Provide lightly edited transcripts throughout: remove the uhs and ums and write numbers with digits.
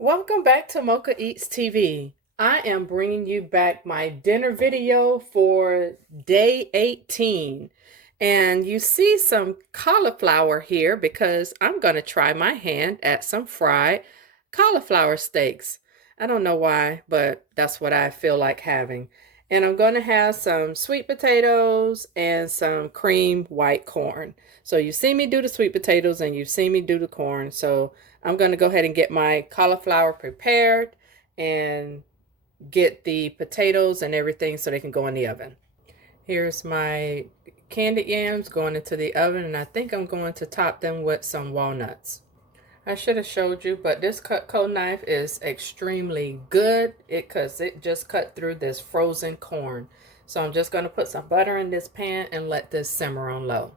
Welcome back to Mochaeatstv. I am bringing you back my dinner video for day 18. And you see some cauliflower here because I'm going to try my hand at some fried cauliflower steaks. I don't know why, but that's what I feel like having. And I'm going to have some sweet potatoes and some cream white corn. So you see me do the sweet potatoes and you see me do the corn. So I'm going to go ahead and get my cauliflower prepared and get the potatoes and everything so they can go in the oven. Here's my candied yams going into the oven, and I think I'm going to top them with some walnuts. I should have showed you, but this Cutco knife is extremely good because it just cut through this frozen corn. So I'm just going to put some butter in this pan and let this simmer on low.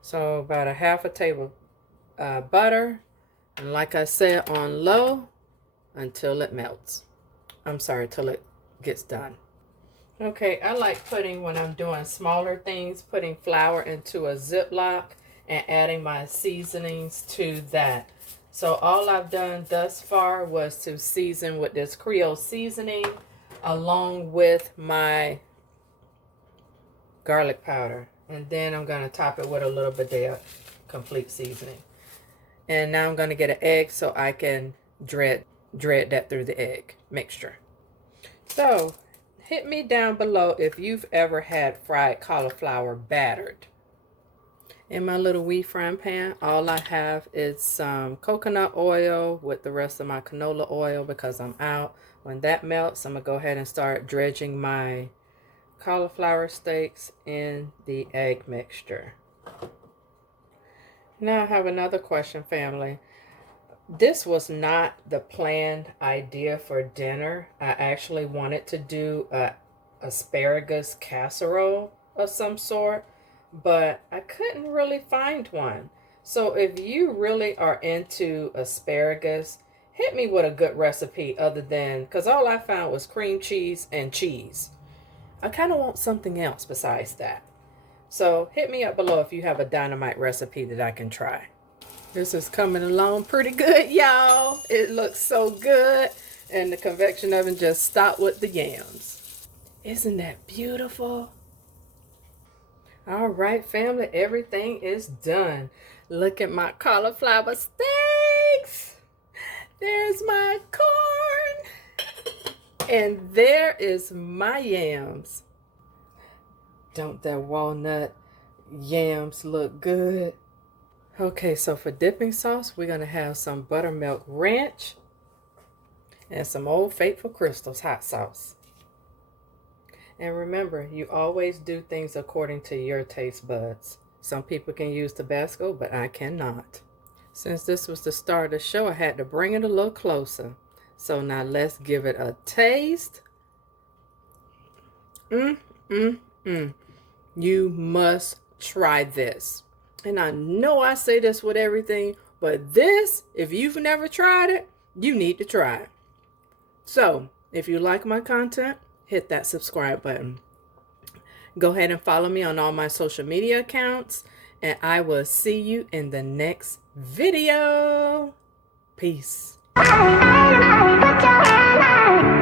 So about a half a table butter, and like I said, on low until it melts. I'm sorry, till it gets done. Okay, I like putting, when I'm doing smaller things, putting flour into a Ziploc and adding my seasonings to that. So all I've done thus far was to season with this Creole seasoning along with my garlic powder. And then I'm going to top it with a little Badia Complete seasoning. And now I'm going to get an egg so I can dread that through the egg mixture. So hit me down below if you've ever had fried cauliflower battered. In my little wee frying pan, all I have is some coconut oil with the rest of my canola oil because I'm out. When that melts, I'm going to go ahead and start dredging my cauliflower steaks in the egg mixture. Now I have another question, family. This was not the planned idea for dinner. I actually wanted to do a asparagus casserole of some sort, but I couldn't really find one. So if you really are into asparagus, hit me with a good recipe other than, because all I found was cream cheese and cheese. I kind of want something else besides that. So hit me up below if you have a dynamite recipe that I can try. This is coming along pretty good, y'all. It looks so good. And the convection oven just stopped with the yams. Isn't that beautiful? All right, family, everything is done. Look at my cauliflower steaks. There's my corn. And there is my yams. Don't that walnut yams look good? Okay, so for dipping sauce, we're going to have some Buttermilk Ranch and some Old Faithful Crystal's hot sauce. And remember, you always do things according to your taste buds. Some people can use Tabasco, but I cannot. Since this was the start of the show, I had to bring it a little closer. So now let's give it a taste. You must try this. And I know I say this with everything, but this, if you've never tried it, you need to try it. So, if you like my content, hit that subscribe button. Go ahead and follow me on all my social media accounts, and I will see you in the next video. Peace.